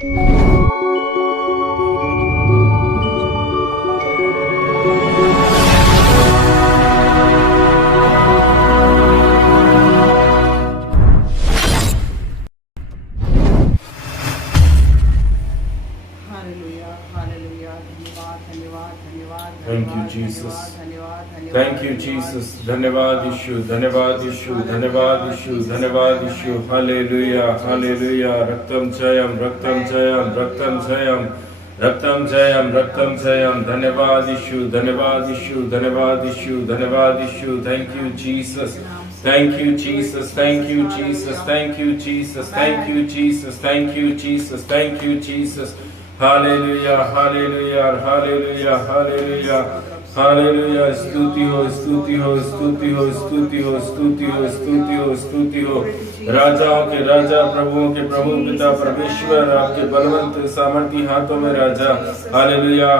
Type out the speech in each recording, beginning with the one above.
Thank you, Jesus. Thank you, Jesus. धन्यवाद यीशु, धन्यवाद यीशु, धन्यवाद यीशु, धन्यवाद यीशु. Hallelujah, hallelujah. रक्तम जयम, रक्तम जयम, रक्तम जयम, रक्तम जयम, रक्तम जयम. धन्यवाद यीशु, धन्यवाद यीशु, धन्यवाद यीशु, धन्यवाद यीशु. Thank you, Jesus. Thank you, Jesus. Thank you, Jesus. Thank you, Jesus. Thank you, Jesus. Thank you, Jesus. Thank you, Jesus. Hallelujah, hallelujah, hallelujah, hallelujah, hallelujah. स्तुति हो, स्तुति हो, स्तुति हो, स्तुति हो, स्तुति हो, स्तुति हो, स्तुति हो. राजाओं के राजा, प्रभुओं के प्रभु, पिता परमेश्वर, आपके बलवंत सामर्थी हाथों में राजा. हालेलुया.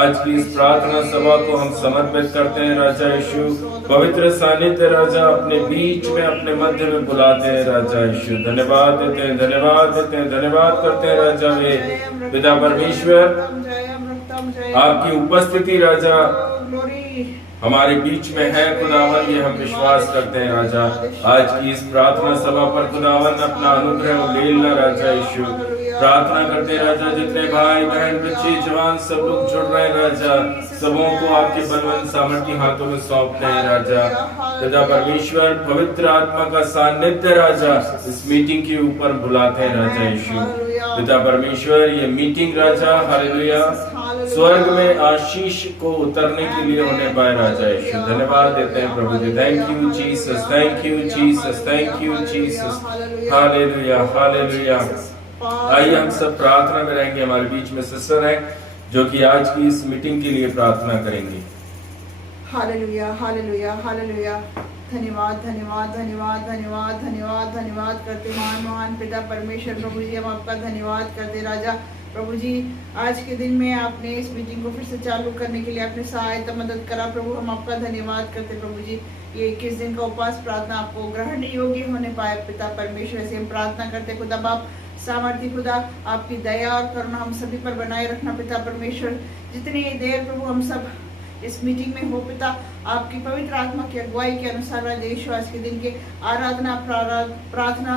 आज की इस प्रार्थना सभा को हम समर्पित करते हैं राजा यीशु. पवित्र सानिध्य राजा अपने बीच में, अपने मध्य में बुलाते हैं राजा यीशु. धन्यवाद देते हैं, धन्यवाद देते हैं, धन्यवाद करते हैं राजा वे पिता परमेश्वर. आपकी उपस्थिति राजा हमारे बीच में है खुदावन, ये हम विश्वास करते हैं राजा. आज की इस प्रार्थना सभा पर खुदावन अपना अनुग्रह ले लेना राजा यीशु. प्रार्थना करते हैं राजा, जितने भाई बहन बच्चे जवान सब लोग जुड़ रहे हैं राजा, सबों को आपके बलवंत सामर्थी हाथों में सौंपते हैं राजा. पिता परमेश्वर, पवित्र आत्मा का सानिध्य राजा इस मीटिंग के ऊपर बुलाते हैं राजा यीशु. पिता परमेश्वर, ये मीटिंग राजा हालेलुया स्वर्ग में आशीष को उतरने के लिए होने पाए राजा यीशु. धन्यवाद देते हैं प्रभु जी. Thank you Jesus, thank you Jesus, thank you Jesus. Hallelujah, hallelujah. आइए हम सब प्रार्थना में रहेंगे. हमारे बीच में सिस्टर है जो कि आज की इस मीटिंग के लिए प्रार्थना करेंगी. Hallelujah, hallelujah, hallelujah. धन्यवाद, धन्यवाद, धन्यवाद, धन्यवाद, धन्यवाद, धन्यवाद करते महान महान पिता परमेश्वर. प्रभु जी, हम आपका धन्यवाद करते राजा. प्रभु जी, आज के दिन में आपने इस मीटिंग को फिर से चालू करने के लिए आपने सहायता मदद करा. प्रभु, हम आपका धन्यवाद करते. प्रभु जी, ये 21 दिन का उपवास प्रार्थना आपको ग्रहण योग्य होने पाए पिता परमेश्वर. से हम प्रार्थना करते खुदा बाप सामर्थ्य खुदा, आपकी दया और करुणा हम सभी पर बनाए रखना पिता परमेश्वर. जितनी देर प्रभु हम सब इस मीटिंग में हो पिता, आपकी पवित्र आत्मा की अगुवाई के अनुसार राजा यीशु आज के दिन के आराधना प्रार्थना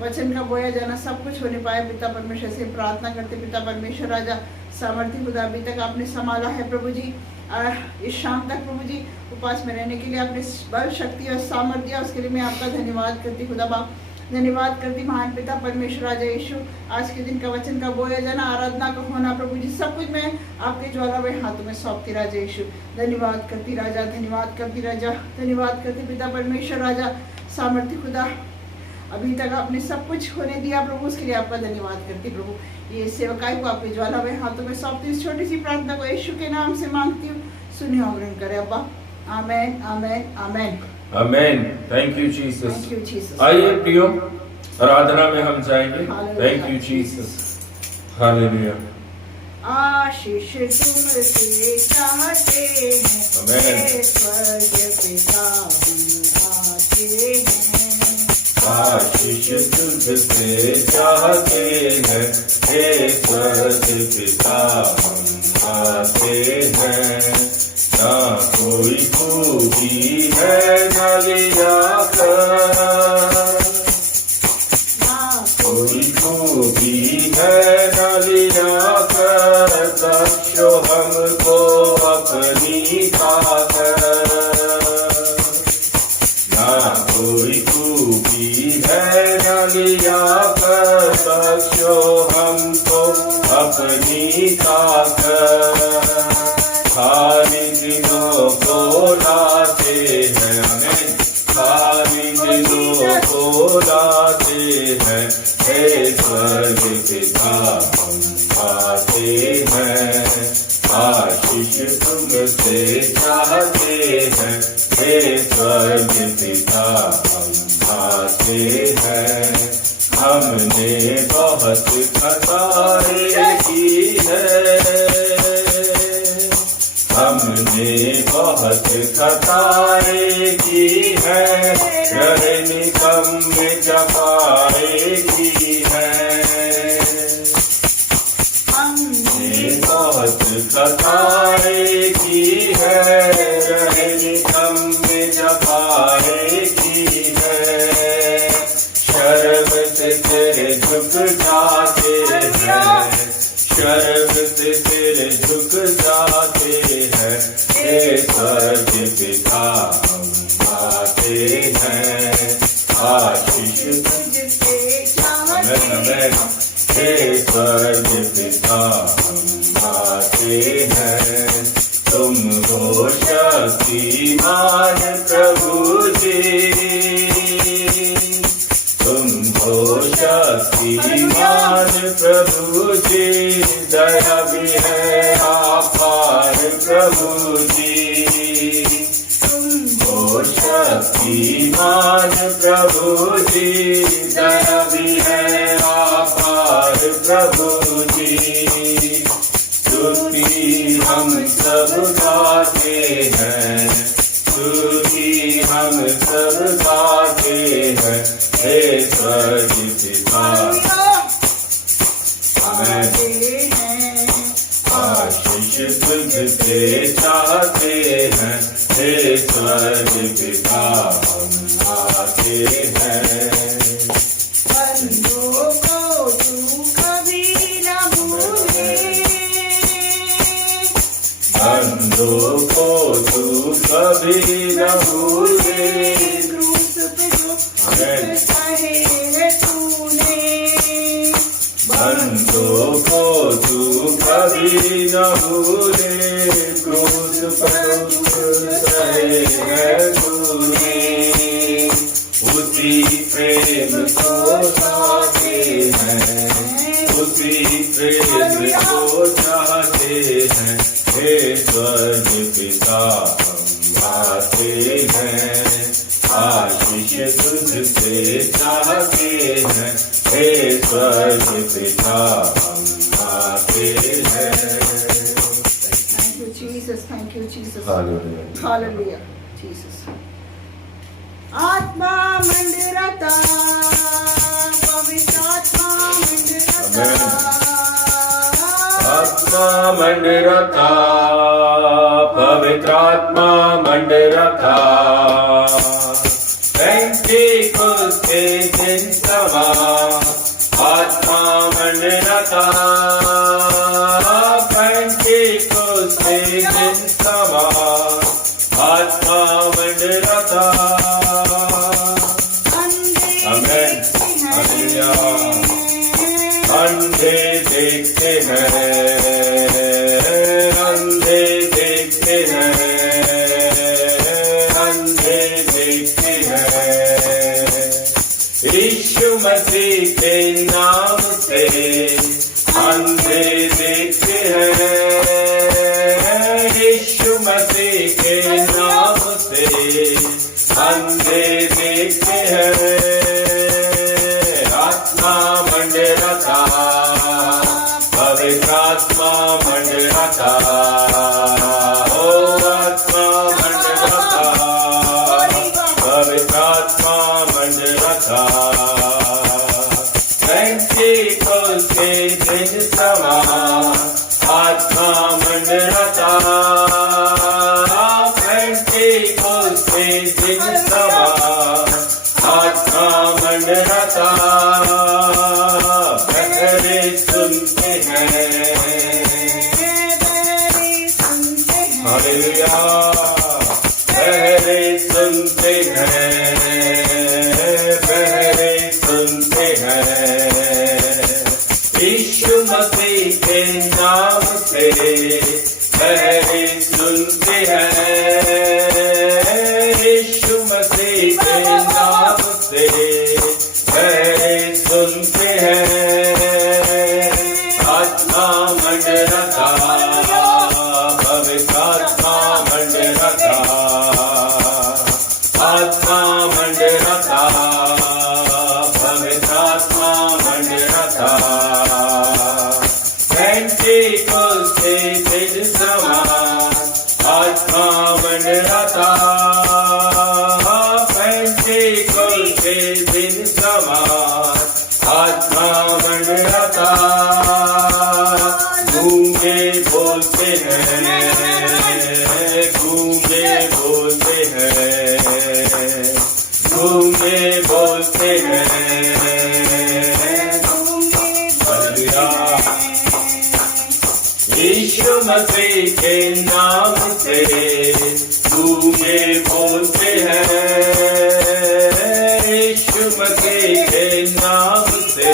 वचन का बोया जाना सब कुछ होने पाए पिता परमेश्वर. से प्रार्थना करते पिता परमेश्वर राजा सामर्थ्य खुदा, अभी तक आपने संभाला है प्रभु जी. इस शाम तक प्रभु जी उपवास में रहने के लिए आपने बल शक्ति और सामर्थ्य दिया, उसके लिए मैं आपका धन्यवाद करती खुदा बाप. धन्यवाद करती महान पिता परमेश्वर राजा यीशु. आज के दिन का वचन का बोया जाना, आराधना का होना प्रभु जी, सब कुछ मैं आपके ज्वाला में हाथों में सौंपती राजा यीशु. धन्यवाद करती राजा, धन्यवाद करती राजा, धन्यवाद करती पिता परमेश्वर राजा सामर्थ्य खुदा. अभी तक आपने सब कुछ होने दिया प्रभु, उसके लिए आपका धन्यवाद करती प्रभु. ये सेवकाई को आपके ज्वाला में हाथों में सौंपती. इस छोटी सी प्रार्थना को यीशु के नाम से मांगती हूँ, सुनिए और ग्रहण करें अब्बा. Amen, amen, amen, amen. Thank you Jesus. Thank you Jesus. आइए प्रियो, आराधना में हम जाएंगे. Thank you Jesus. हालेलुया. आशीष तुमसे चाहते हैं हे स्वर्ग पिता, हम आते हैं. आशीष तुझसे चाहते हैं हे स्वर्ग पिता, हम आते हैं. ना कोई खूबी है न लिया कर, ना कोई खूबी है न लिया कर, बख्शो हमको अपनी ताकत. ना कोई खूबी है न लिया कर, बख्शो हमको अपनी ताकत. खाली दिनों को लाते हैं हमें, खाली दिनों को लाते हैं हे स्वर्ग पिता, हम आते हैं. आशीष तुमसे चाहते हैं हे स्वर्ग पिता, हम आते हैं. हमने बहुत खताएं की है, हमने बहुत खताएं की है, निकम्मे जफाएं की है. सताएगी है, रहेगी गम में जगाएगी है। शर्म से सिर झुक जाते हैं, शर्म से सिर झुक जाते हैं। हे स्वर्ग पिता हम आते हैं, आशीष तुझसे चाहते हमें। हे स्वर्ग पिता हम आते हैं, तुम हो शक्तिमान प्रभु जी, तुम हो शक्तिमान प्रभु जी। दया भी है अपार प्रभु जी, तुम हो शक्तिमान प्रभु जी। दया भी है अपार प्रभु जी। स्तुति हम सब गाते हैं, स्तुति हम सब गाते हैं। हे स्वर्ग पिता हमें आशीष तुझसे चाहते हैं। हे स्वर्ग पिता हम आते हैं। बंदों को तू कभी न भूले, बंदों को तू कभी न भूले। क्रूस पे जो सहे है तूने, बंदों को तू कभी न भूले। क्रूस पर दुख सहे है तूने, उसी प्रेम को चाहते हैं, उसी प्रेम को चाहते हैं। हे स्वर्ग पिता हम आते हैं, आशीष तुझसे चाहते हैं। हे स्वर्ग पिता हम आते हैं। Thank you Jesus, thank you Jesus, hallelujah. Hallelujah Jesus. आत्मा मंदिरता, पवित्र आत्मा मंदिरता, आत्मा मंदिरता, पवित्र आत्मा मंदिरता। पेंटेकोस्त के दिन समान आत्मा मंदिरता, पेंटेकोस्त के दिन समान आत्मा मंदिरता। आमेन, हालेलुया। अंधे देखते हैं, अंधे देखते हैं, अंधे देखते हैं। यीशु मसीह के नाम से अंधे देखते हैं, यीशु मसीह के नाम से अंधे देखते हैं। आत्मा मंदिरता, पवित्र आत्मा मंदिरता, ओ आत्मा मंदिरता, पवित्र आत्मा मंदिरता। पेंटेकोस्त के दिन समान आत्मा मंदिरता, पेंटेकोस्त के दिन समान आत्मा मंदिरता। पहले सुनते हैं, हालेलुया। पहले सुनते हैं, पहले सुनते हैं। यीशु मसीह के नाम से पहले सुनते हैं, यीशु मसीह के नाम से पहले सुनते हैं। आत्मा मंदिरता, पवित्र आत्मा मंदिरता, आत्मा मंदिरता, पवित्र आत्मा मंदिरता। पेंटेकोस्त के दिन समान आत्मा मंदिरता, पेंटेकोस्त के दिन समान आत्मा मंदिरता। गूंगे बोलते हैं, गूंगे बोलते हैं, गूंगे बोलते हैं, हालेलुया। यीशु मसीह के नाम से गूंगे बोलते हैं, यीशु मसीह के नाम से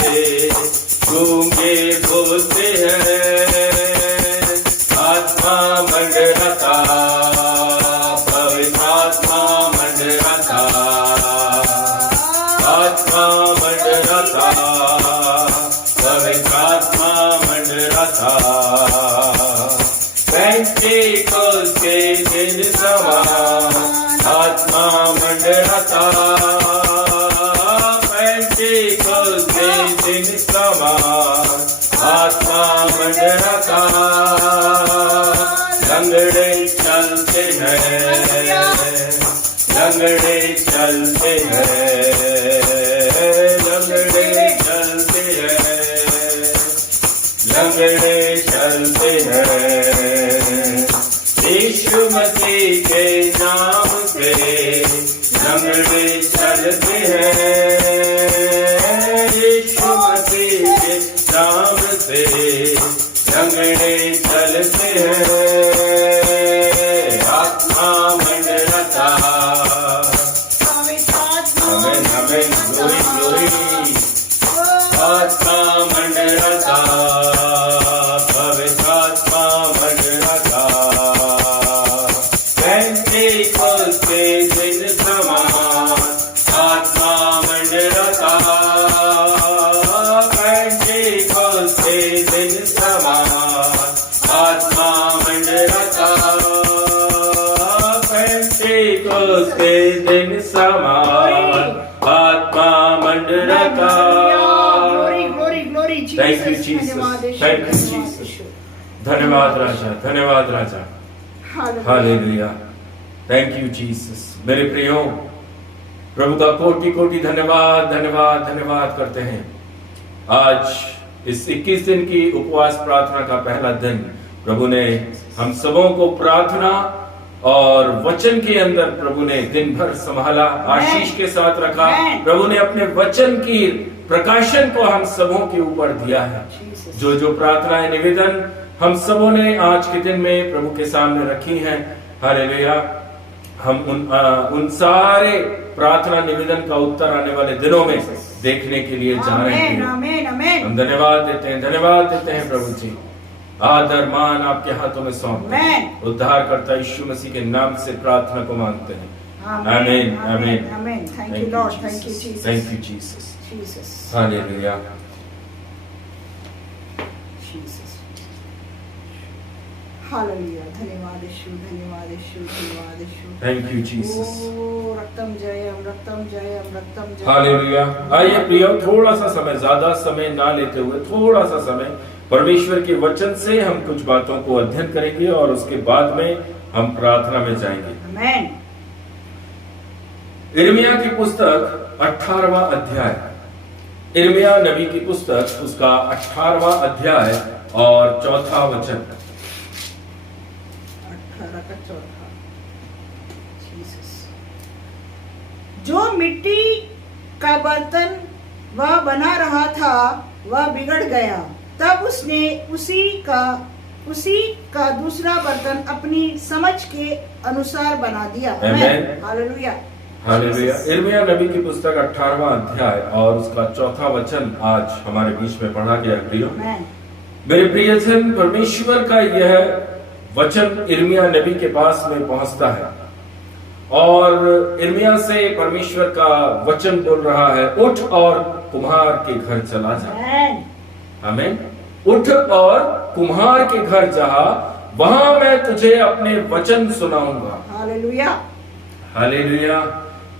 गूंगे बोलते हैं। आत्मा मंडराता, पवित्र आत्मा मंडराता, आत्मा मंडराता, पवित्र आत्मा मंडराता। पेंटेकोस्त के दिन समान आत्मा मंडराता, पेंटेकोस्त के दिन समान आत्मा मंडराता। लंगड़े चलते हैं, लंगड़े चलते हैं, लंगड़े चलते हैं, लंगड़े चलते हैं। यीशु मसीह के नाम से लंगड़े चलते हैं, यीशु मसीह के नाम से लंगड़े चलते हैं। आत्मा मंडराता, आमेन आमेन, ग्लोरी ग्लोरी। आत्मा मंडराता, पवित्र आत्मा मंडराता। पेंटेकोस्त के दिन समान आत्मा मंडराता, पेंटेकोस्त के दिन समान आत्मा मंडराता, पेंटेकोस्त के दिन समान आत्मा मंडराता। Thank you, Jesus. Thank you, Jesus. धन्यवाद राजा, धन्यवाद राजा। हालेलुया। Thank you Jesus. मेरे प्रियो, प्रभु का कोटि कोटि धन्यवाद धन्यवाद धन्यवाद करते हैं। आज इस 21 दिन की उपवास प्रार्थना का पहला दिन प्रभु ने हम सबों को प्रार्थना और वचन के अंदर प्रभु ने दिन भर संभाला, आशीष के साथ रखा। प्रभु ने अपने वचन की प्रकाशन को हम सबों के ऊपर दिया है। जो जो प्रार्थनाएं निवेदन हम सबों ने आज के दिन में प्रभु के सामने रखी हैं, हालेलुया, हम उन सारे प्रार्थना निवेदन का उत्तर आने वाले दिनों में देखने के लिए जा रहे हैं। हम धन्यवाद देते हैं प्रभु जी। आदर मान आपके हाथों में सौंप उद्धारकर्ता यीशु मसीह के नाम से प्रार्थना को मांगते हैं। आमीन आमीन आमीन। Thank you Lord, thank you Jesus, thank you Jesus, Jesus, hallelujah, Jesus, hallelujah. धन्यवाद यीशु, धन्यवाद यीशु, धन्यवाद यीशु। Thank you Jesus. ओ रक्तम जयम, रक्तम जयम, रक्तम जयम। हालेलुया। आइए प्रियो, थोड़ा सा समय, ज्यादा समय ना लेते हुए थोड़ा सा समय परमेश्वर के वचन से हम कुछ बातों को अध्ययन करेंगे और उसके बाद में हम प्रार्थना में जाएंगे। आमीन। यिर्मयाह की पुस्तक 18वां अध्याय, यिर्मयाह नबी की पुस्तक उसका 18वां अध्याय और 4था वचन। 18 का 4। जो मिट्टी का बर्तन वह बना रहा था वह बिगड़ गया, तब उसने उसी का दूसरा बर्तन अपनी समझ के अनुसार बना दिया। Hallelujah, hallelujah. यिर्मयाह नबी की पुस्तक 18वां अध्याय और उसका 4था वचन आज हमारे बीच में पढ़ा गया। प्रियो, मेरे प्रियजन, परमेश्वर का यह वचन यिर्मयाह नबी के पास में पहुंचता है और यिर्मयाह से परमेश्वर का वचन बोल रहा है, उठ और कुम्हार के घर चला जा। आमीन। उठ और कुम्हार के घर जा, वहां मैं तुझे अपने वचन सुनाऊंगा। Hallelujah, hallelujah.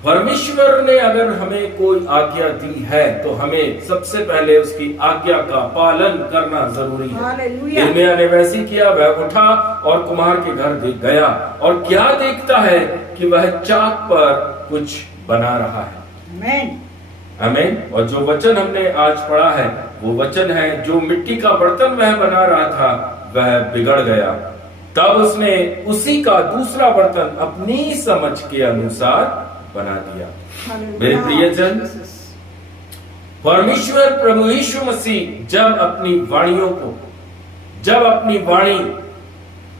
परमेश्वर ने अगर हमें कोई आज्ञा दी है तो हमें सबसे पहले उसकी आज्ञा का पालन करना जरूरी है। यिर्मयाह ने वैसे किया, वह उठा और कुम्हार के घर गया और क्या देखता है कि वह चाक पर कुछ बना रहा है। आमीन, आमीन। और जो वचन हमने आज पढ़ा है वो वचन है, जो मिट्टी का बर्तन वह बना रहा था वह बिगड़ गया तब उसने उसी का दूसरा बर्तन अपनी समझ के अनुसार बना दिया। मेरे प्रियजन, परमेश्वर प्रभु यीशु मसीह जब अपनी वाणी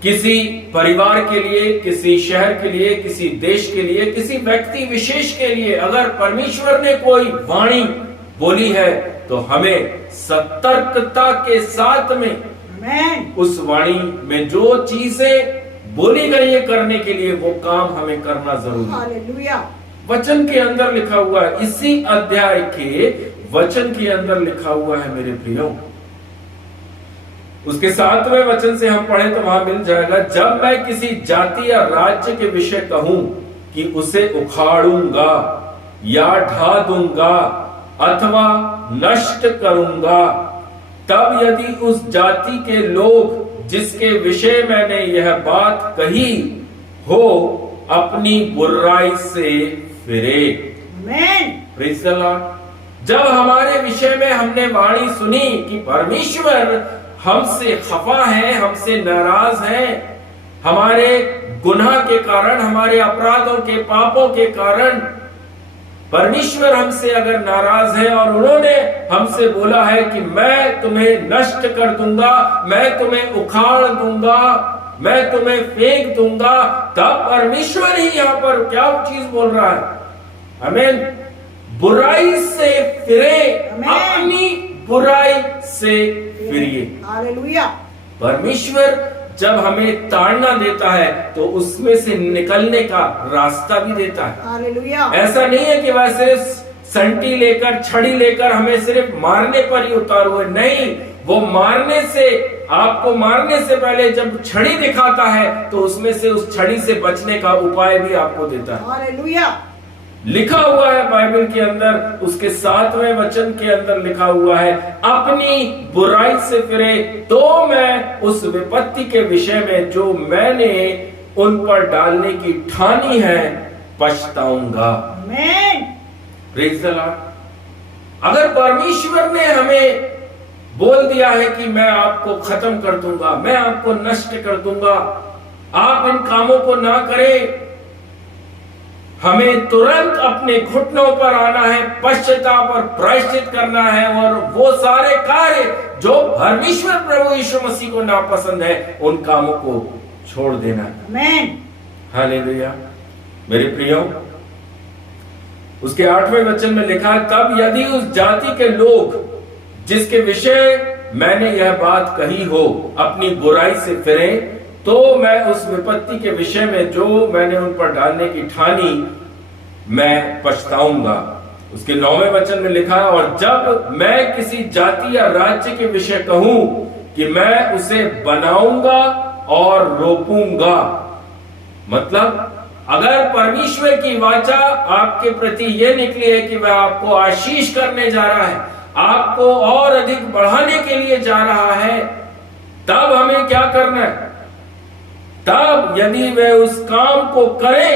किसी परिवार के लिए, किसी शहर के लिए, किसी देश के लिए, किसी व्यक्ति विशेष के लिए अगर परमेश्वर ने कोई वाणी बोली है तो हमें सतर्कता के साथ में उस वाणी में जो चीजें बोली गई है करने के लिए वो काम हमें करना जरूरी है। हालेलुया। वचन के अंदर लिखा हुआ है, इसी अध्याय के वचन के अंदर लिखा हुआ है मेरे प्रियो, उसके 7वें वचन से हम पढ़े तो वहां मिल जाएगा, जब मैं किसी जाति या राज्य के विषय कहूं कि उसे उखाड़ूंगा या ढा दूंगा अथवा नष्ट करूंगा, तब यदि उस जाति के लोग जिसके विषय मैंने यह बात कही हो अपनी बुराई से फिरे। Praise the Lord. जब हमारे विषय में हमने वाणी सुनी कि परमेश्वर हमसे खफा है, हमसे नाराज है, हमारे गुनाह के कारण, हमारे अपराधों के पापों के कारण परमेश्वर हमसे अगर नाराज है और उन्होंने हमसे बोला है कि मैं तुम्हें नष्ट कर दूंगा, मैं तुम्हें उखाड़ दूंगा, मैं तुम्हें फेंक दूंगा, तब परमेश्वर ही यहां पर क्या चीज बोल रहा है? आमीन। बुराई से फिरे, अपनी बुराई से फिरिए। हालेलुया। परमेश्वर जब हमें ताड़ना देता है तो उसमें से निकलने का रास्ता भी देता है। हालेलुया। ऐसा नहीं है कि वह सिर्फ संटी लेकर, छड़ी लेकर हमें सिर्फ मारने पर ही उतारू है, नहीं, वो मारने से, आपको मारने से पहले जब छड़ी दिखाता है तो उसमें से, उस छड़ी से बचने का उपाय भी आपको देता है। हालेलुया। लिखा हुआ है बाइबल के अंदर, उसके 7वें वचन के अंदर लिखा हुआ है, अपनी बुराई से फिरे तो मैं उस विपत्ति के विषय में जो मैंने उन पर डालने की ठानी है पछताऊंगा। Praise the Lord. अगर परमेश्वर ने हमें बोल दिया है कि मैं आपको खत्म कर दूंगा, मैं आपको नष्ट कर दूंगा, आप इन कामों को ना करें, हमें तुरंत अपने घुटनों पर आना है, पश्चाताप और प्रायश्चित करना है और वो सारे कार्य जो परमेश्वर प्रभु यीशु मसीह को नापसंद है उन कामों को छोड़ देना है। हालेलुया। मेरे प्रियो, उसके 8वें वचन में लिखा है, तब यदि उस जाति के लोग जिसके विषय मैंने यह बात कही हो अपनी बुराई से फिरे तो मैं उस विपत्ति के विषय में जो मैंने उन पर डालने की ठानी मैं पछताऊंगा। उसके 9वें वचन में लिखा है, और जब मैं किसी जाति या राज्य के विषय कहूं कि मैं उसे बनाऊंगा और रोपूंगा, मतलब अगर परमेश्वर की वाचा आपके प्रति यह निकली है कि वह आपको आशीष करने जा रहा है, आपको और अधिक बढ़ाने के लिए जा रहा है, तब हमें क्या करना है? तब यदि वह उस काम को करे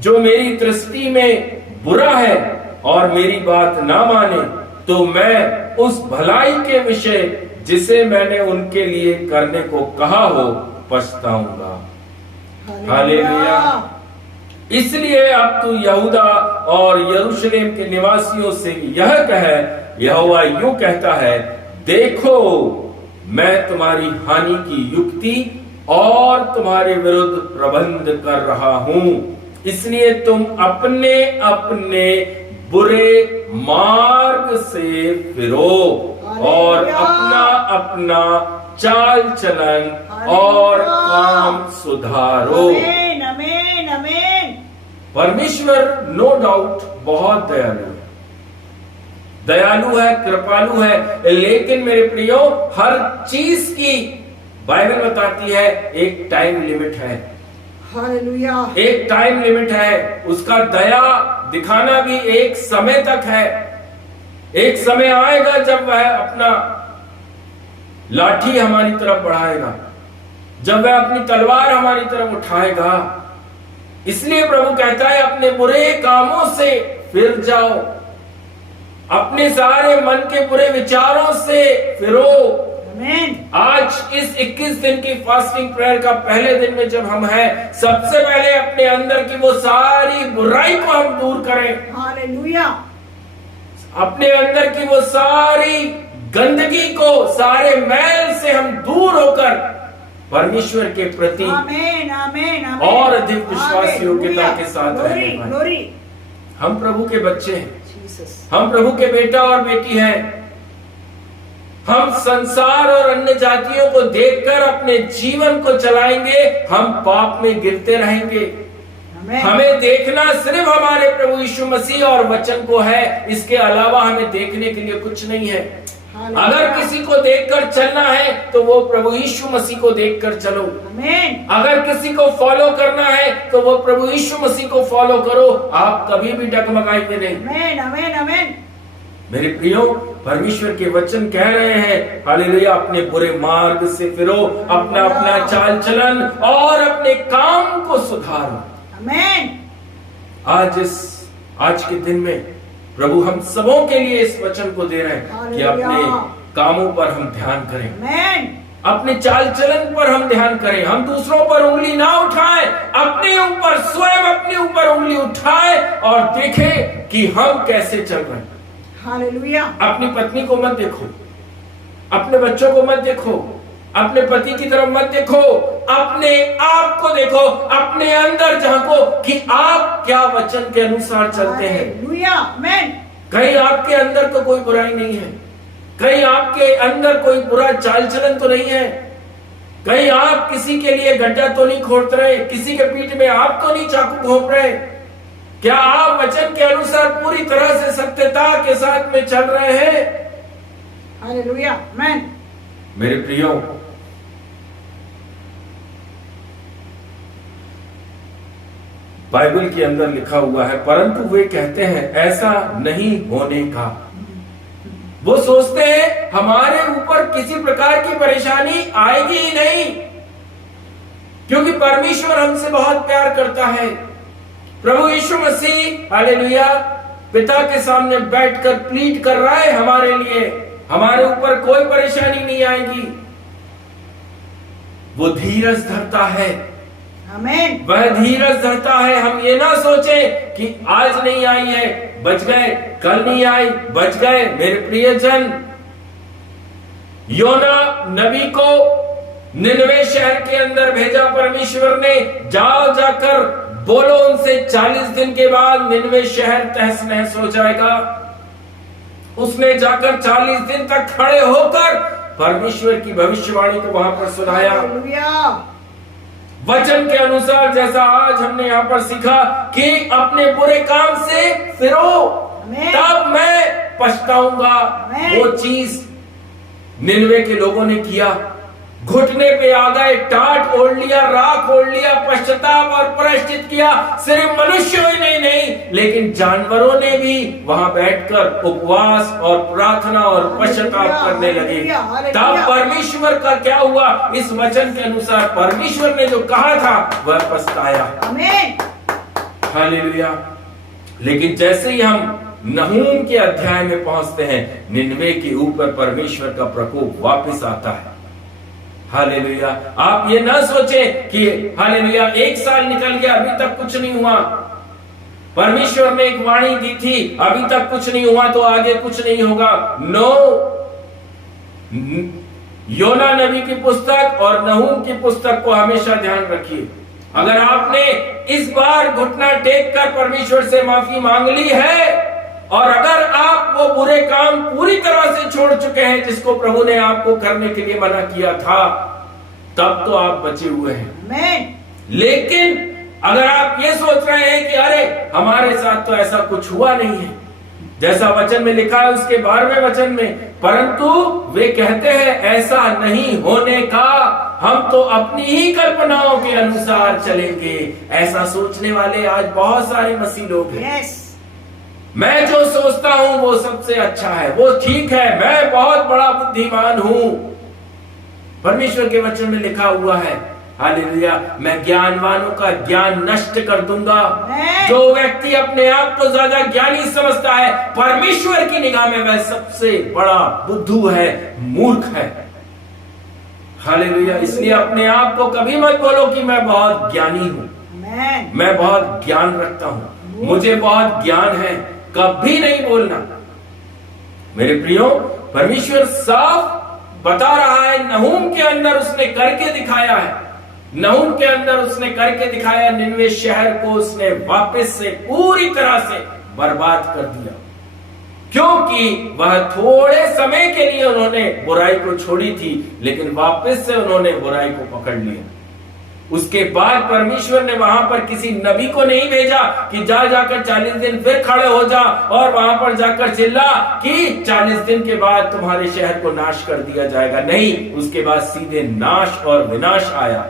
जो मेरी दृष्टि में बुरा है और मेरी बात ना माने, तो मैं उस भलाई के विषय जिसे मैंने उनके लिए करने को कहा हो पछताऊंगा। हालेलुया। इसलिए अब तू यहूदा और यरूशलेम के निवासियों से यह कहे, यहोवा यूं कहता है, देखो मैं तुम्हारी हानि की युक्ति और तुम्हारे विरुद्ध प्रबंध कर रहा हूं, इसलिए तुम अपने अपने बुरे मार्ग से फिरो और अपना अपना चाल चलन और काम सुधारो। आमीन, आमीन, आमीन। परमेश्वर नो डाउट बहुत दयालु है, कृपालु है, लेकिन मेरे प्रियो हर चीज की बाइबल बताती है एक टाइम लिमिट है। हालेलुया। एक टाइम लिमिट है, उसका दया दिखाना भी एक समय तक है। एक समय आएगा जब वह अपना लाठी हमारी तरफ बढ़ाएगा, जब वह अपनी तलवार हमारी तरफ उठाएगा। इसलिए प्रभु कहता है अपने बुरे कामों से फिर जाओ, अपने सारे मन के बुरे विचारों से फिरो। आज आज इस 21 दिन की फास्टिंग प्रेयर का पहले दिन में जब हम हैं, सबसे पहले अपने अंदर की वो सारी बुराई को हम दूर करें। हालेलुया। अपने अंदर की वो सारी गंदगी को, सारे मैल से हम दूर होकर परमेश्वर के प्रति आमीन, आमीन, आमीन। और अधिक विश्वास योग्यता के साथ ग्लोरी, रहने पाएं। ग्लोरी। हम प्रभु के बच्चे हैं, जीसस। हम प्रभु के बेटा और बेटी हैं। हम संसार और अन्य जातियों को देखकर अपने जीवन को चलाएंगे, हम पाप में गिरते रहेंगे। आमीन। हमें देखना सिर्फ हमारे प्रभु यीशु मसीह और वचन को है, इसके अलावा हमें देखने के लिए कुछ नहीं है। हालेलुया। अगर किसी को देखकर चलना है तो वो प्रभु यीशु मसीह को देखकर चलो। आमीन। अगर किसी को फॉलो करना है तो वो प्रभु यीशु मसीह को फॉलो करो, आप कभी भी डगमगाएंगे नहीं। आमीन, आमीन, आमीन। मेरे प्रियो, परमेश्वर के वचन कह रहे हैं, हालेलुया, अपने बुरे मार्ग से फिरो, अपना अपना चाल चलन और अपने काम को सुधारो। आमीन। आज के दिन में प्रभु हम सबों के लिए इस वचन को दे रहे हैं कि अपने कामों पर हम ध्यान करें, आमीन। अपने चाल चलन पर हम ध्यान करें। हम दूसरों पर उंगली ना उठाएं, अपने ऊपर, स्वयं अपने ऊपर उंगली उठाएं और देखें कि हम कैसे चल रहे हैं। हालेलुया। अपनी पत्नी को मत देखो, अपने बच्चों को मत देखो, अपने पति की तरफ मत देखो, अपने आप को देखो, अपने अंदर झांको कि आप क्या वचन के अनुसार चलते हैं। हालेलुया। आमीन। कहीं आपके अंदर तो कोई बुराई नहीं है, कहीं आपके अंदर कोई बुरा चाल चलन तो नहीं है, कहीं आप किसी के लिए गड्ढा तो नहीं खोद रहे, किसी के पीठ में आप तो नहीं चाकू घोंप रहे। क्या आप वचन के अनुसार पूरी तरह से सत्यता के साथ में चल रहे हैं? हालेलुया। आमीन। मेरे प्रियो, बाइबल के अंदर लिखा हुआ है, परंतु वे कहते हैं ऐसा नहीं होने का। वो सोचते हैं हमारे ऊपर किसी प्रकार की परेशानी आएगी ही नहीं, क्योंकि परमेश्वर हमसे बहुत प्यार करता है। प्रभु यीशु मसीह, हालेलुया, पिता के सामने बैठकर प्लीड कर रहा है हमारे लिए, हमारे ऊपर कोई परेशानी नहीं आएगी। वो धीरज धरता है, आमीन। वह धीरज धरता है। हम ये ना सोचे कि आज नहीं आई है, बच गए, कल नहीं आई, बच गए। मेरे प्रियजन, योना नबी को निनवे शहर के अंदर भेजा परमेश्वर ने, जाओ जाकर बोलो उनसे 40 दिन के बाद निनवे शहर तहस नहस हो जाएगा। उसने जाकर 40 दिन तक खड़े होकर परमेश्वर की भविष्यवाणी को वहां पर सुनाया। हालेलुया। वचन के अनुसार, जैसा आज हमने यहाँ पर सीखा कि अपने बुरे काम से फिरो, तब मैं पछताऊंगा। वो चीज निनवे के लोगों ने किया, घुटने पे आ गए, टाट ओढ़ लिया, राख ओढ़ लिया, पश्चाताप और प्रायश्चित किया। सिर्फ मनुष्यों ही नहीं, लेकिन जानवरों ने भी वहां बैठकर उपवास और प्रार्थना और पश्चाताप करने लगे। तब परमेश्वर का क्या हुआ? इस वचन के अनुसार परमेश्वर ने जो कहा था वह पछताया। आमीन। हालेलुया। लेकिन जैसे ही हम नहूम के अध्याय में पहुंचते हैं, निनवे के ऊपर परमेश्वर का प्रकोप वापस आता है। हालेलुया। आप ये ना सोचें कि हालेलुया 1 साल निकल गया, अभी तक कुछ नहीं हुआ। परमेश्वर ने एक वाणी दी थी, अभी तक कुछ नहीं हुआ तो आगे कुछ नहीं होगा। नो। योना नबी की पुस्तक और नहूम की पुस्तक को हमेशा ध्यान रखिए। अगर आपने इस बार घुटना टेक कर परमेश्वर से माफी मांग ली है, और अगर आप वो बुरे काम पूरी तरह से छोड़ चुके हैं जिसको प्रभु ने आपको करने के लिए मना किया था, तब तो आप बचे हुए हैं। आमीन। लेकिन अगर आप ये सोच रहे हैं कि अरे हमारे साथ तो ऐसा कुछ हुआ नहीं है, जैसा वचन में लिखा है उसके 12वें वचन में, परंतु वे कहते हैं ऐसा नहीं होने का, हम तो अपनी ही कल्पनाओं के अनुसार चलेंगे। ऐसा सोचने वाले आज बहुत सारे मसीह लोग हैं। यस। मैं जो सोचता हूं वो सबसे अच्छा है, वो ठीक है, मैं बहुत बड़ा बुद्धिमान हूं। परमेश्वर के वचन में लिखा हुआ है, हालेलुया, मैं ज्ञानवानों का ज्ञान नष्ट कर दूंगा। जो व्यक्ति अपने आप को ज्यादा ज्ञानी समझता है, परमेश्वर की निगाह में वह सबसे बड़ा बुद्धू है, मूर्ख है। हालेलुया। इसलिए अपने आप को कभी मत बोलो कि मैं बहुत ज्ञानी हूं, मैं बहुत ज्ञान रखता हूं, मुझे बहुत ज्ञान है, कभी नहीं बोलना। मेरे प्रियो, परमेश्वर साफ बता रहा है, नहूम के अंदर उसने करके दिखाया है, नहूम के अंदर उसने करके दिखाया। निनवे शहर को उसने वापस से पूरी तरह से बर्बाद कर दिया, क्योंकि वह थोड़े समय के लिए उन्होंने बुराई को छोड़ी थी, लेकिन वापस से उन्होंने बुराई को पकड़ लिया। उसके बाद परमेश्वर ने वहां पर किसी नबी को नहीं भेजा कि जाकर 40 दिन फिर खड़े हो जा और वहां पर जाकर चिल्ला कि 40 दिन के बाद तुम्हारे शहर को नाश कर दिया जाएगा। नहीं, उसके बाद सीधे नाश और विनाश आया।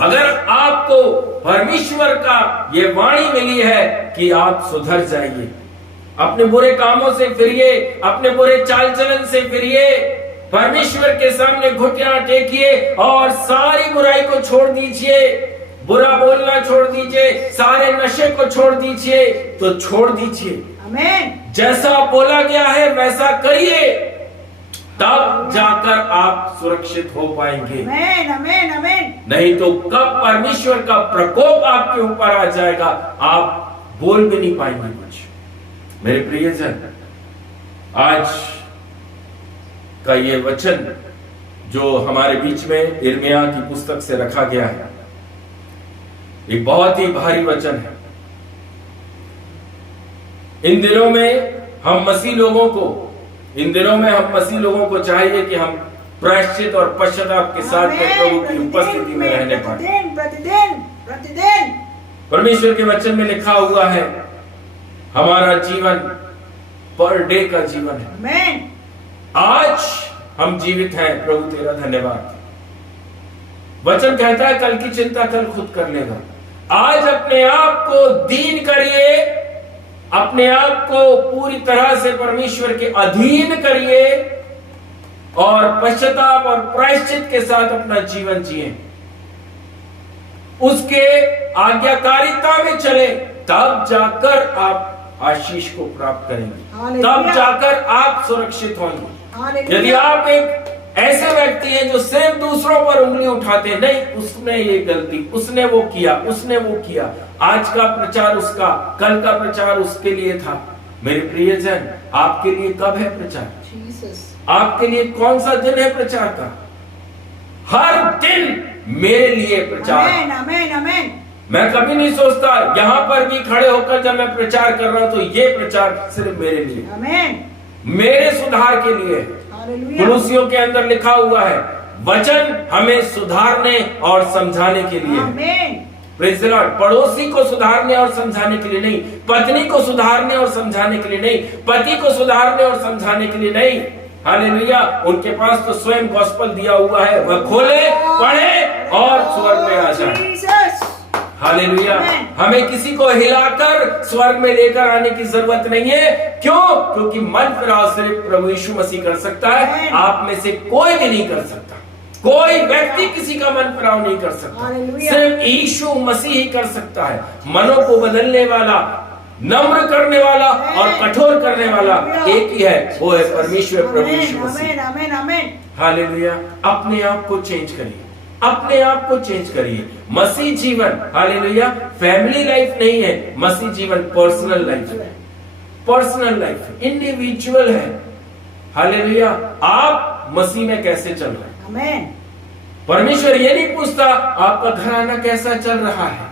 अगर आपको परमेश्वर का ये वाणी मिली है कि आप सुधर जाइए, अपने बुरे कामों से फिरिए, अपने बुरे चाल चलन से फिरिए, परमेश्वर के सामने घुटना टेकिए और सारी बुराई को छोड़ दीजिए, बुरा बोलना छोड़ दीजिए, सारे नशे को छोड़ दीजिए, तो छोड़ दीजिए। आमीन। जैसा बोला गया है वैसा करिए, तब जाकर आप सुरक्षित हो पाएंगे। आमीन, आमीन, आमीन। नहीं तो कब परमेश्वर का प्रकोप आपके ऊपर आ जाएगा, आप बोल भी नहीं पाएंगे कुछ। मेरे प्रियजन, आज का ये वचन जो हमारे बीच में यिर्मयाह की पुस्तक से रखा गया है, एक बहुत ही भारी वचन है। इन दिनों में हम मसीह लोगों को चाहिए कि हम प्रायश्चित और पश्चाताप के साथ में प्रभु की उपस्थिति में रहने पाए। प्रतिदिन परमेश्वर के वचन में लिखा हुआ है, हमारा जीवन पर डे का जीवन है। आज हम जीवित हैं, प्रभु तेरा धन्यवाद। वचन कहता है कल की चिंता कल खुद कर लेगा। आज अपने आप को दीन करिए, अपने आप को पूरी तरह से परमेश्वर के अधीन करिए और पश्चाताप और प्रायश्चित के साथ अपना जीवन जिए, उसके आज्ञाकारिता में चले, तब जाकर आप आशीष को प्राप्त करेंगे, तब जाकर आप सुरक्षित होंगे। यदि आप एक ऐसे व्यक्ति हैं जो सिर्फ दूसरों पर उंगली उठाते, नहीं उसने ये गलती, उसने वो किया, आज का प्रचार उसका, कल का प्रचार उसके लिए था। मेरे प्रियजन, आपके लिए कब है प्रचार? आपके लिए कौन सा दिन है प्रचार का? हर दिन मेरे लिए प्रचार। आमेन, आमेन, आमेन। मैं कभी नहीं सोचता यहां पर भी खड़े होकर जब मैं प्रचार कर रहा हूं तो ये प्रचार सिर्फ मेरे लिए, आमेन, मेरे सुधार के लिए। कुलुसियों के अंदर लिखा हुआ है, वचन हमें सुधारने और समझाने के लिए, आमेन, प्रेज़ द लॉर्ड। पड़ोसी को सुधारने और समझाने के लिए नहीं, पत्नी को सुधारने और समझाने के लिए नहीं, पति को सुधारने और समझाने के लिए नहीं। हालेलुया। उनके पास तो स्वयं गॉस्पेल दिया हुआ है, वह खोले, पढ़े और स्वर्ग में आ जाए। हालेलुया। हमें किसी को हिलाकर स्वर्ग में लेकर आने की जरूरत नहीं है। क्यों? क्योंकि मन फिराव सिर्फ प्रभु यीशु मसीह कर सकता है, आप में से कोई भी नहीं कर सकता। कोई व्यक्ति किसी का मन फिराव नहीं कर सकता, सिर्फ यीशु मसीह ही कर सकता है। मनों को बदलने वाला, नम्र करने वाला और कठोर करने वाला एक ही है, वो है परमेश्वर प्रभु यीशु मसीह। हालेलुया। अपने आप को चेंज करिए, अपने आप को चेंज करिए। मसीह जीवन, हालेलुया, फैमिली लाइफ नहीं है, मसीह जीवन पर्सनल लाइफ है, पर्सनल लाइफ है, इंडिविजुअल है। हालेलुया। आप मसीह में कैसे चल रहे हैं? आमेन। परमेश्वर ये नहीं पूछता आपका घराना कैसा चल रहा है,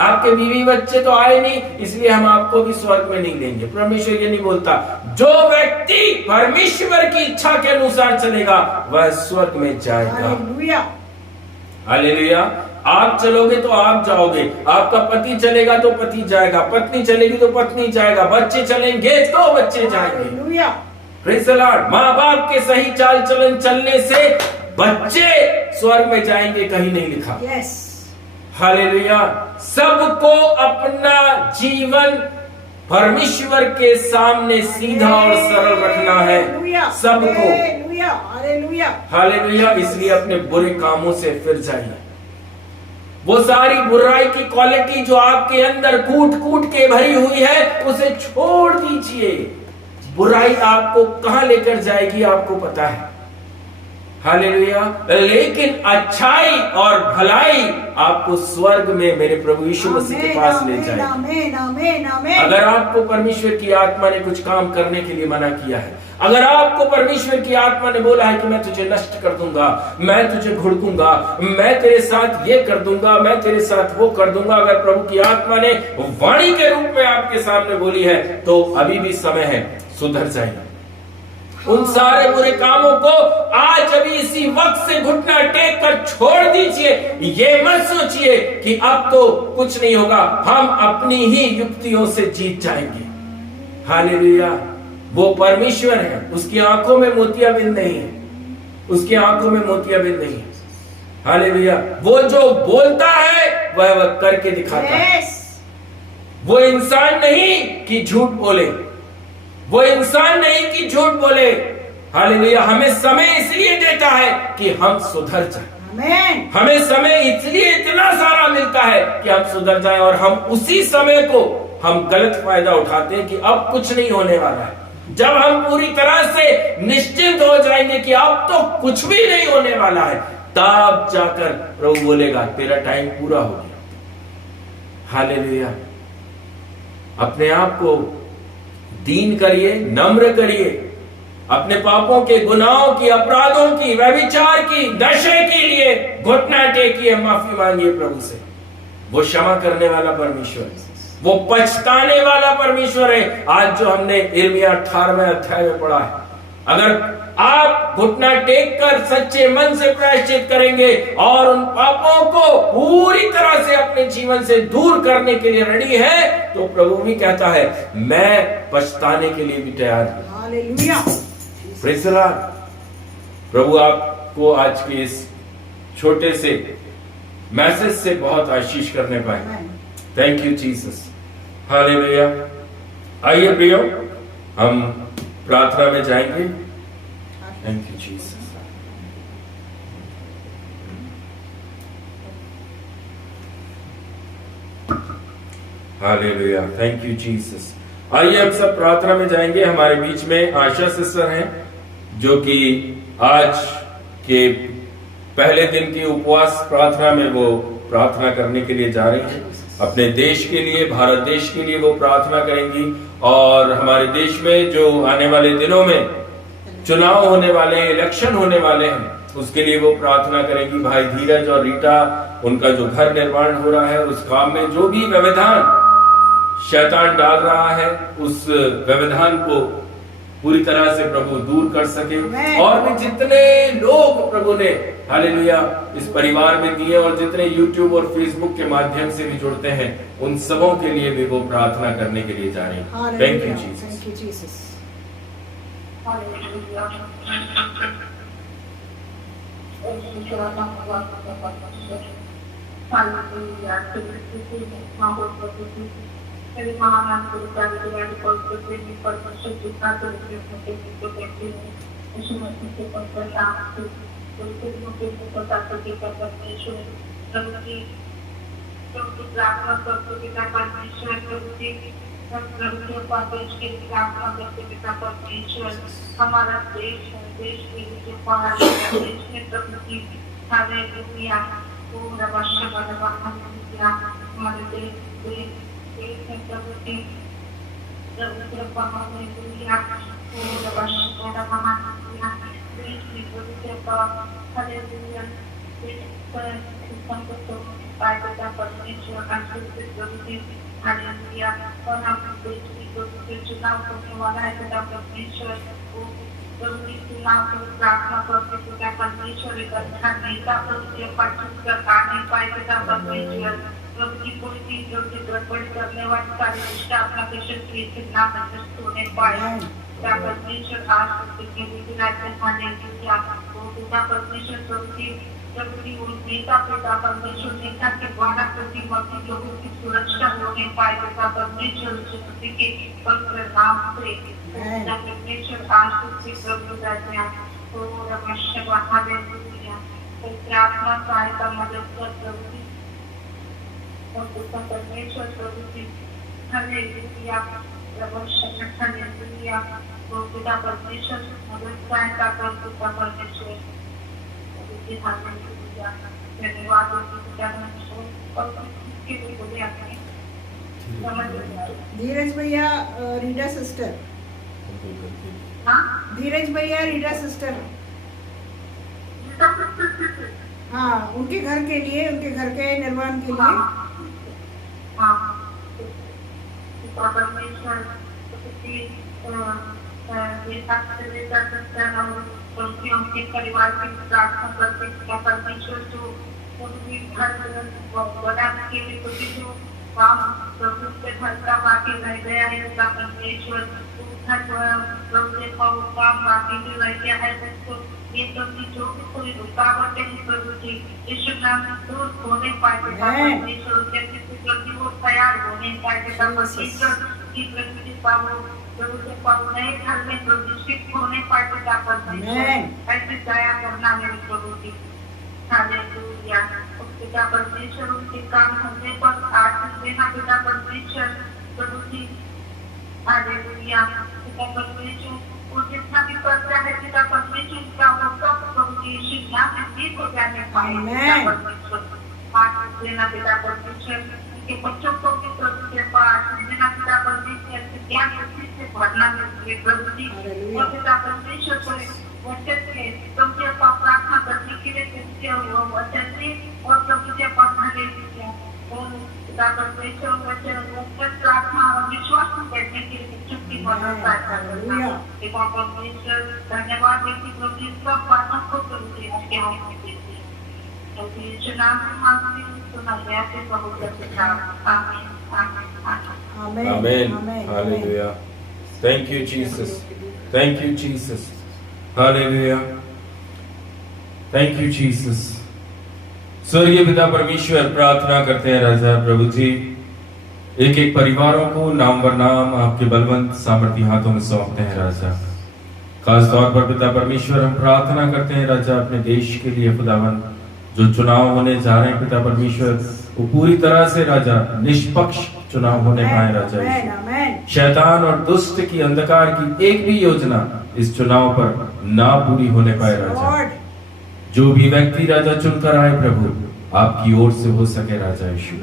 आपके बीवी बच्चे तो आए नहीं इसलिए हम आपको भी स्वर्ग में नहीं लेंगे। परमेश्वर ये नहीं बोलता। जो व्यक्ति परमेश्वर की इच्छा के अनुसार चलेगा वह स्वर्ग में जाएगा। Hallelujah, hallelujah. आप चलोगे तो आप जाओगे, आपका पति चलेगा तो पति जाएगा, पत्नी चलेगी तो पत्नी जाएगा, बच्चे चलेंगे तो बच्चे जाएंगे। Praise the Lord. माँ बाप के सही चाल चलन चलने से बच्चे स्वर्ग में जाएंगे, कहीं नहीं लिखा। Yes, hallelujah. सबको अपना जीवन परमेश्वर के सामने सीधा और सरल रखना है, सबको। हालेलुया। इसलिए अपने बुरे कामों से फिर जाइए। वो सारी बुराई की क्वालिटी जो आपके अंदर कूट कूट के भरी हुई है उसे छोड़ दीजिए। बुराई आपको कहां लेकर जाएगी आपको पता है। हालेलुया। लेकिन अच्छाई और भलाई आपको स्वर्ग में मेरे प्रभु यीशु मसीह के पास ले जाएगी। आमीन, आमीन, आमीन। अगर आपको परमेश्वर की आत्मा ने कुछ काम करने के लिए मना किया है, अगर आपको परमेश्वर की आत्मा ने बोला है कि मैं तुझे नष्ट कर दूंगा, मैं तुझे घुड़कूंगा, मैं तेरे साथ ये कर दूंगा, मैं तेरे साथ वो कर दूंगा, अगर प्रभु की आत्मा ने वाणी के रूप में आपके सामने बोली है, तो अभी भी समय है, सुधर जाएगा। उन सारे बुरे कामों को आज अभी इसी वक्त से घुटना टेक कर छोड़ दीजिए। ये मत सोचिए कि अब तो कुछ नहीं होगा, हम अपनी ही युक्तियों से जीत जाएंगे। हालेलुया। वो परमेश्वर है, उसकी आंखों में मोतियाबिंद नहीं है, उसकी आंखों में मोतियाबिंद नहीं है। हालेलुया। वो जो बोलता है वह करके दिखाता है। वो इंसान नहीं कि झूठ बोले, वो इंसान नहीं कि झूठ बोले। हालेलुया। हमें समय इसलिए देता है कि हम सुधर जाएं। हमें समय इसलिए इतना सारा मिलता है कि हम सुधर जाएं, और हम उसी समय को हम गलत फायदा उठाते हैं कि अब कुछ नहीं होने वाला है। जब हम पूरी तरह से निश्चिंत हो जाएंगे कि अब तो कुछ भी नहीं होने वाला है, तब जाकर प्रभु बोलेगा तेरा टाइम पूरा हो गया। हालेलुया। अपने आप को दीन करिए, नम्र करिए, अपने पापों के, गुनाहों की, अपराधों की, व्यभिचार की, नशे के लिए घुटना टेकिए, माफी मांगिए प्रभु से। वो क्षमा करने वाला परमेश्वर है, वो पछताने वाला परमेश्वर है। आज जो हमने यिर्मयाह 18वें अध्याय में पढ़ा है, अगर आप घुटना टेक कर सच्चे मन से प्रायश्चित करेंगे और उन पापों को पूरी तरह से अपने जीवन से दूर करने के लिए रेडी है, तो प्रभु भी कहता है मैं पछताने के लिए भी तैयार हूं। हालेलुया। Praise the Lord. प्रभु आपको आज के इस छोटे से मैसेज से बहुत आशीष करने पाए। Thank you Jesus. हालेलुया। आइए प्रियो, हम प्रार्थना में जाएंगे। Thank you Jesus. Hallelujah. Thank you Jesus. आइए हम सब प्रार्थना में जाएंगे। हमारे बीच में आशा सिस्टर हैं, जो कि आज के पहले दिन की उपवास प्रार्थना में वो प्रार्थना करने के लिए जा रही हैं। अपने देश के लिए, भारत देश के लिए वो प्रार्थना करेंगी, और हमारे देश में जो आने वाले दिनों में चुनाव होने वाले हैं, इलेक्शन होने वाले हैं, उसके लिए वो प्रार्थना करेंगी। भाई धीरज और रीटा, उनका जो घर निर्माण हो रहा है, उस काम में जो भी व्यवधान शैतान डाल रहा है, उस व्यवधान को पूरी तरह से प्रभु दूर कर सके। और भी जितने लोग प्रभु ने हालेलुया इस परिवार में दिए, और जितने यूट्यूब और फेसबुक के माध्यम से भी जुड़ते हैं, उन सबों के लिए भी वो प्रार्थना करने के लिए जा रहे हैं। Thank you Jesus. हमारा देश है, देश के लिए देश में प्रभु की हालेलुया। हमारे देश में प्रभु की चुनाव होने वाला है, परमेश्वर चुनाव प्रार्थना करके पिता परमेश्वर एक अच्छा नेता नहीं पाए पिता परमेश्वर प्रभु की कोई भी जो गड़बड़ी करने वाली सारी स्थापना के नाम होने पाए। पिता परमेश्वर आज के राज्य खाने पिता परमेश्वर प्रभु की नेता पिता परमेश्वर नेता के द्वारा प्रतिमती लोगों की सुरक्षा होने पाए पिता परमेश्वर के पवित्र नाम से परमेश्वर आज से प्रभु रहते हैं। प्रार्थना सहायता मदद कर प्रभु और पिता परमेश्वर प्रभु की हालेलुया हालेलुया। तो पिता परमेश्वर मदद सहायता कर पिता परमेश्वर जी हालेलुया धन्यवाद पिता परमेश्वर और इसके लिए बोले आपने धीरज भैया रीडा सिस्टर, हाँ धीरज भैया रीडा सिस्टर, हाँ उनके घर के लिए, उनके घर के निर्माण के लिए। परमेश्वर उनके परिवार की प्रार्थना करते परमेश्वर जो उनके घर बनाने के लिए क्योंकि जो काम प्रभु के घर का बाकी रह गया है उसका परमेश्वर घर प्रभु के काम बाकी जो रह गया है उसको ये प्रभु जो भी कोई रुकावटें हैं प्रभु जी यीशु नाम में दूर होने पाए परमेश्वर जल्दी वो तैयार होने पाए परमेश्वर की प्रभु जी पाओ प्रभु के पाओ नए घर में प्रभु शिफ्ट होने पाए परमेश्वर ऐसे दया करना मेरे प्रभु जी हालेलुया पिता परमेश्वर उनके काम होने पर आशीष देना पिता परमेश्वर प्रभु जी हालेलुया पिता परमेश्वर वो जितना भी कर्जा है पिता परमेश्वर का वो सब प्रभु जी यीशु नाम में ठीक हो जाने पाए पिता परमेश्वर आशीष देना पिता परमेश्वर उनके बच्चों को भी प्रभु के पास देना पिता परमेश्वर से ज्ञान बुद्धि से भरना चाहिए प्रभु जी और पिता परमेश्वर को वचन से तुमके पास प्रार्थना करने के लिए तुमसे वचन से और तुमसे पढ़ने के लिए और पिता परमेश्वर वचन प्रार्थना और विश्वास में बैठने के लिए चुप्पी मदद करता है पिता परमेश्वर धन्यवाद देती प्रभु सब बातों को तुमसे आपके हाथ में देती तो यीशु नाम में मांगती हूँ सुना गया से बहुत अच्छा आमीन आमीन आमीन hallelujah thank you Jesus thank you Jesus hallelujah thank you Jesus स्वर्गीय पिता परमेश्वर प्रार्थना करते हैं राजा प्रभु जी एक एक परिवारों को नाम वर नाम आपके बलवंत सामर्थ्य हाथों में सौंपते हैं राजा खास तौर पर पिता परमेश्वर हम प्रार्थना करते हैं राजा अपने देश के लिए खुदावन जो चुनाव होने जा रहे हैं पिता परमेश्वर वो पूरी तरह से राजा निष्पक्ष चुनाव होने पाए राजा शैतान और दुष्ट की अंधकार की एक भी योजना इस चुनाव पर ना पूरी होने पाए राजा जो भी व्यक्ति राजा चुनकर आए प्रभु आपकी ओर से हो सके राजा यीशु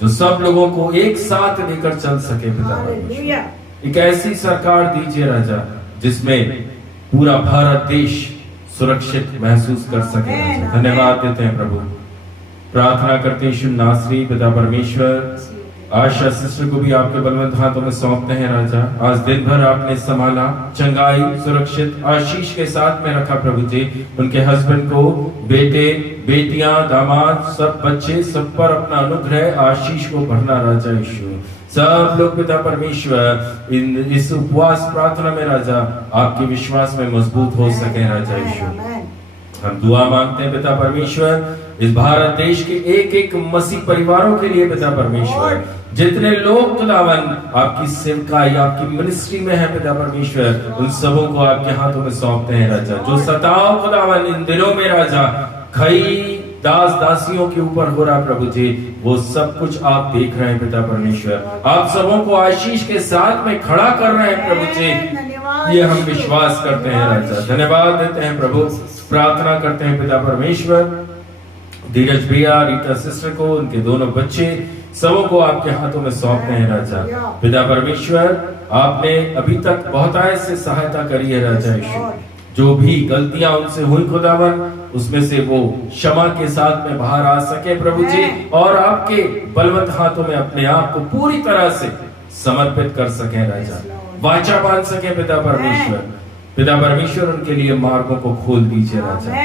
जो सब लोगों को एक साथ लेकर चल सके पिता परमेश्वर एक ऐसी सरकार दीजिए राजा जिसमें पूरा भारत देश सुरक्षित महसूस कर सके राजा धन्यवाद देते हैं प्रभु प्रार्थना करते यीशु नासरी पिता परमेश्वर आशा सिस्टर को भी आपके बलवंत हाथों में सौंपते हैं राजा आज दिन भर आपने संभाला चंगाई सुरक्षित आशीष के साथ में रखा प्रभु जी उनके हस्बैंड को बेटे बेटियां दामाद सब बच्चे सब पर अपना अनुग्रह आशीष को भरना राजा यीशु सब लोग पिता परमेश्वर इस उपवास प्रार्थना में राजा आपके विश्वास में मजबूत हो सके राजा यीशु हम दुआ मांगते हैं पिता परमेश्वर इस भारत देश के एक एक मसीह परिवारों के लिए पिता परमेश्वर जितने लोग खुदावन आपकी सेवकाई आपकी मिनिस्ट्री में है पिता परमेश्वर उन सबों को आपके हाथों में सौंपते हैं राजा जो सताव खुदावन इन दिनों में राजा कई दास दासियों के ऊपर हो रहा प्रभु जी वो सब कुछ आप देख रहे हैं पिता परमेश्वर आप सबों को आशीष के साथ में खड़ा कर रहे हैं प्रभु जी ये हम विश्वास करते हैं राजा धन्यवाद देते हैं प्रभु प्रार्थना करते हैं पिता परमेश्वर धीरज भैया रीता सिस्टर को उनके दोनों बच्चे सबों को आपके हाथों में सौंपते हैं राजा पिता परमेश्वर आपने अभी तक बहुतायत से सहायता करी है राजा यीशु जो भी गलतियां उनसे हुई खुदावन उसमें से वो क्षमा के साथ में बाहर आ सके प्रभु जी और आपके बलवंत हाथों में अपने आप को पूरी तरह से समर्पित कर सके राजा वाचा बांध सके पिता परमेश्वर उनके लिए मार्गों को खोल दीजिए राजा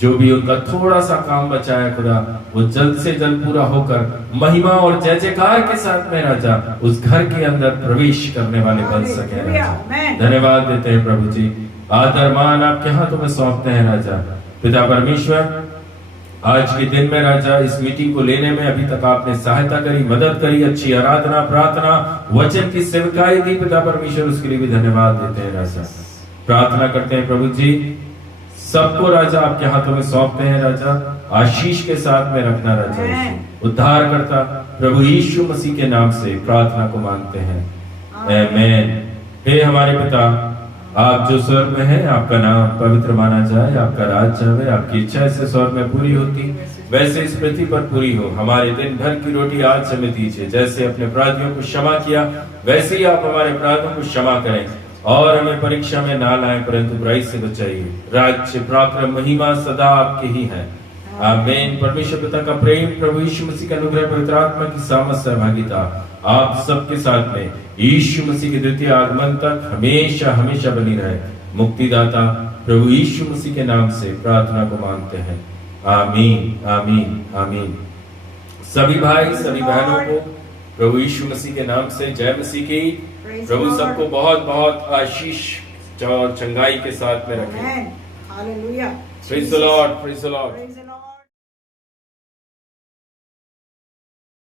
जो भी उनका थोड़ा सा काम बचा है खुदा वो जल्द से जल्द पूरा होकर महिमा और जय जयकार के साथ में राजा उस घर के अंदर प्रवेश करने वाले बन सके राजा धन्यवाद देते हैं प्रभु जी आदर मान आपके हाथों में सौंपते हैं राजा पिता परमेश्वर आज के दिन में राजा इस मीटिंग को लेने में अभी तक आपने सहायता करी मदद करी अच्छी आराधना प्रार्थना वचन की सेवकाई दी पिता परमेश्वर उसके लिए भी धन्यवाद देते हैं राजा प्रार्थना करते हैं प्रभु जी सबको राजा आपके हाथों में सौंपते हैं राजा आशीष के साथ में रखना राजा उद्धार करता प्रभु यीशु मसीह के नाम से प्रार्थना को मांगते हैं आमेन हे हमारे पिता आप जो स्वर्ग में हैं, आपका नाम पवित्र माना जाए, आपका राज आवे, आपकी इच्छा ऐसे स्वर्ग में पूरी होती वैसे इस पृथ्वी पर पूरी हो। हमारे दिन भर की रोटी आज हमें दीजिए, जैसे अपने अपराधियों को क्षमा किया वैसे ही आप हमारे अपराधों को क्षमा करें, और हमें परीक्षा में ना लाएं परंतु बुराई से बचाइए। राज्य, पराक्रम, महिमा सदा आपके ही है। आमीन। परमेश्वर पिता का प्रेम, प्रभु यीशु मसीह का अनुग्रह, पवित्र आत्मा की सामर्थ सहभागिता आप सबके साथ में यीशु मसीह के द्वितीय आगमन तक हमेशा हमेशा बनी रहे। मुक्तिदाता प्रभु यीशु मसीह के नाम से प्रार्थना को मांगते हैं। आमीन, आमीन, आमीन। सभी भाई सभी बहनों को प्रभु यीशु मसीह के नाम से जय मसीह की। प्रभु सबको बहुत बहुत आशीष और चंगाई के साथ में रखें। Hallelujah. Praise the Lord, praise the Lord. Praise the Lord.